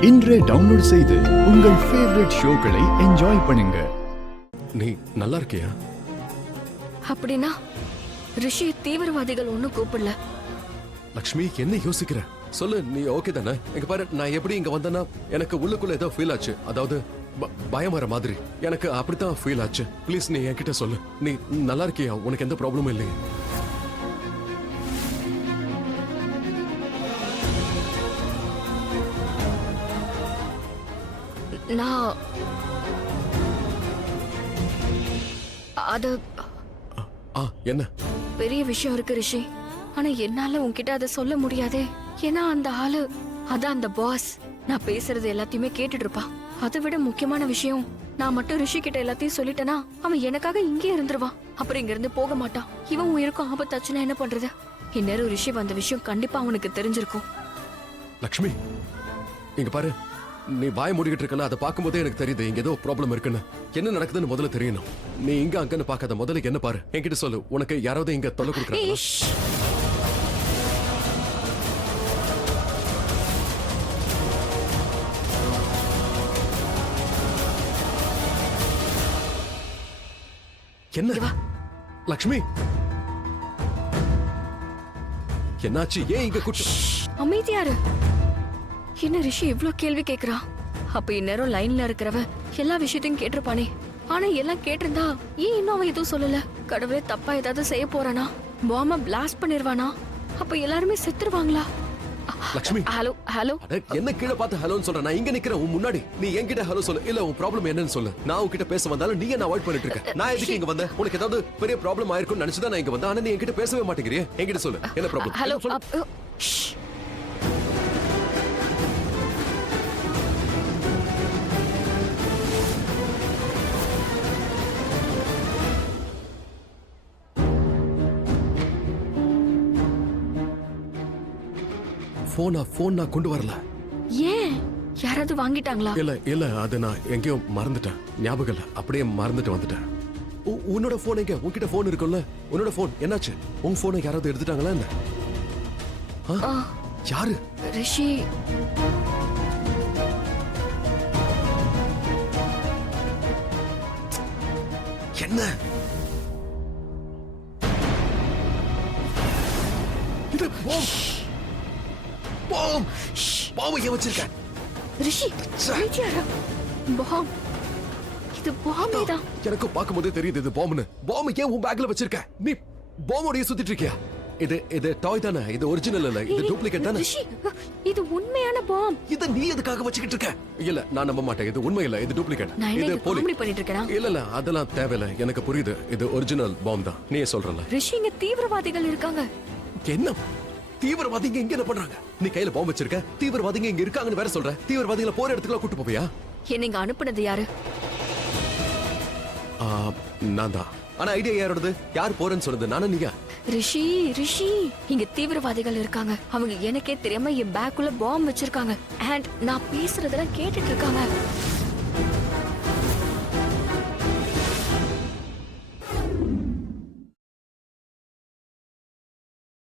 இன்றே டவுன்லோட் செய்து உங்கள் ஃபேவரட் ஷோக்களை என்ஜாய் பண்ணுங்க. நீ நல்லா இருக்கியா? அப்படின்னா ரிஷி தீவிரவாதிகள் ஒன்னும் கூப்பிடல. லக்ஷ்மி, என்ன யோசிக்கிற? சொல்லு, நீ ஓகே தானே? இங்க பாரு, நான் எப்படி இங்க வந்தேன்னா எனக்கு உள்ளுக்குள்ள ஏதோ ஃபீல் ஆச்சு. அதாவது பயம் வர மாதிரி எனக்கு அப்படித்தான் ஃபீல் ஆச்சு. ப்ளீஸ் நீ என்கிட்ட சொல்லு, நீ நல்லா இருக்கியா? உனக்கு எந்த ப்ராப்ளமும் இல்லையே? நான் அது என்ன பெரிய விஷயம் இருக்கு ரிஷி. ஆனா என்னால உன்கிட்ட அதை சொல்ல முடியாதே. ஏன்னா அந்த ஆளு, அதான் அந்த பாஸ், நான் பேசுறது எல்லாத்தையுமே கேட்டுட்டு இருப்பான். அதை விட முக்கியமான விஷயம், நான் மட்டும் ரிஷி கிட்ட எல்லாத்தையும் சொல்லிட்டேனா அவன் எனக்காக இங்கே இருந்துருவான். அப்புறம் இங்க இருந்து போக மாட்டான். இவன் உயிருக்கும் ஆபத்தாச்சுன்னா என்ன பண்றது? இந்நேரம் ரிஷி வந்த விஷயம் கண்டிப்பா அவனுக்கு தெரிஞ்சிருக்கும். லக்ஷ்மி, இங்க பாரு, நீ வாய மூடிக்கிட்டு இருக்கல, அதை பார்க்கும்போதே எனக்கு தெரியுது இங்க ஏதோ ப்ராப்ளம் இருக்குன்னு. என்ன நடக்குதுன்னு முதல்ல தெரியணும். நீ இங்க அங்கன்னு பார்க்காத, முதல்ல என்ன பாரு. என்கிட்ட சொல்லு, உனக்கு யாராவது இங்க தொல்லை கொடுக்குறாங்க? என்ன லக்ஷ்மி, என்னாச்சு? ஏன் இங்க கூட்டு? அமைதியாரு. என்ன ரிஷி இவ்ளோ கேள்வி கேக்குறா? அப்ப இந்நேரம் லைன்ல இருக்கிறவ எல்லா விஷயத்தையும் கேட்டிருப்பானே. ஆனா எல்லாம் கேட்டிருந்தா ஏன் இன்னும் அவன் எதுவும் சொல்லல? கடவுளே, தப்பா ஏதாவது செய்ய போறானா? பாம்ப பிளாஸ்ட் பண்ணிருவானா? அப்ப எல்லாருமே செத்துருவாங்களா? Lakshmi, hello hello. என்ன கீழே பார்த்து ஹலோன்னு சொல்ற? நான் இங்க நிக்கிறேன் உன் முன்னாடி. நீ என்கிட்ட ஹலோ சொல்லு. இல்ல உன் ப்ராப்ளம் என்னன்னு சொல்லு. நான் உன்கிட்ட பேச வந்தாலும் நீ என்ன அவாய்ட் பண்ணிட்டு இருக்க. நான் எதுக்கு இங்க வந்தேன்? உனக்கு ஏதாவது பெரிய ப்ராப்ளம் ஆயிருக்கும்னு நினைச்சுதான் நான் இங்க வந்தேன். ஆனா நீ என்கிட்ட பேசவே மாட்டேங்கிறியே. என்கிட்ட சொல்லு, என்ன ப்ராப்ளம்? ஹலோ. போன் நான் கொண்டு வரல. ஏன்? யாராவது வாங்கிட்டாங்களா? இல்ல இல்ல, அது நான் எங்கேயோ மறந்துட்டேன். ஞாபகம் இல்ல, அப்படியே மறந்துட்டு வந்துட்டேன். உன்னோட போன் எங்க? உன்கிட்ட போன் இருக்குல்ல? உன்னோட போன் என்னாச்சு? உன் போனை யாராவது எடுத்துட்டாங்களா என்ன? யாரு? ரிஷி. என்ன இது? பாம் ஏன் வச்சிருக்க? ரிஷி, அமைதியாரா. பாம், இது பாம்பே தான். எனக்கு பார்க்கும்போதே தெரியுது இது பாம்னு. பாம் ஏன் உன் பேக்ல வச்சிருக்க? நீ பாமோடய சுத்திட்டு இருக்கியா? இது டாய் தானே? இது ஒரிஜினல் இல்ல, இது டூப்ளிகேட் தானே? ரிஷி, இது உண்மையான பாம். இத நீ எதுக்காக வச்சிட்டு இருக்க? இல்ல, நான் நம்ப மாட்டேன். இது உண்மை இல்ல, இது டூப்ளிகேட். இது போலி பண்ணிட்டு இருக்கேனா? இல்ல, அதெல்லாம் தேவையில்ல. எனக்கு புரியுது, இது ஒரிஜினல் பாம் தான். நீயே சொல்றல. ரிஷி, இங்க தீவிரவாதிகள் இருக்காங்க. என்ன தீவிரவாதிங்க இங்க என்ன பண்றாங்க? நீ கையில பாம்பு வச்சிருக்க, தீவிரவாதிங்க இங்க இருக்காங்கன்னு வேற சொல்ற. தீவிரவாதிகளை போற இடத்துக்கு கூட்டு போவியா? என்ன இங்க அனுப்புனது யாரு? நான் தான். ஆனா ஐடியா யாரோடது? யார் போறேன்னு சொன்னது? நானா நீயா? ரிஷி, ரிஷி, இங்க தீவிரவாதிகள் இருக்காங்க. அவங்க எனக்கே தெரியாம என் பேக்குள்ள பாம்பு வச்சிருக்காங்க. அண்ட் நான் பேசுறதெல்லாம் கேட்டுட்டு இருக்காங்க.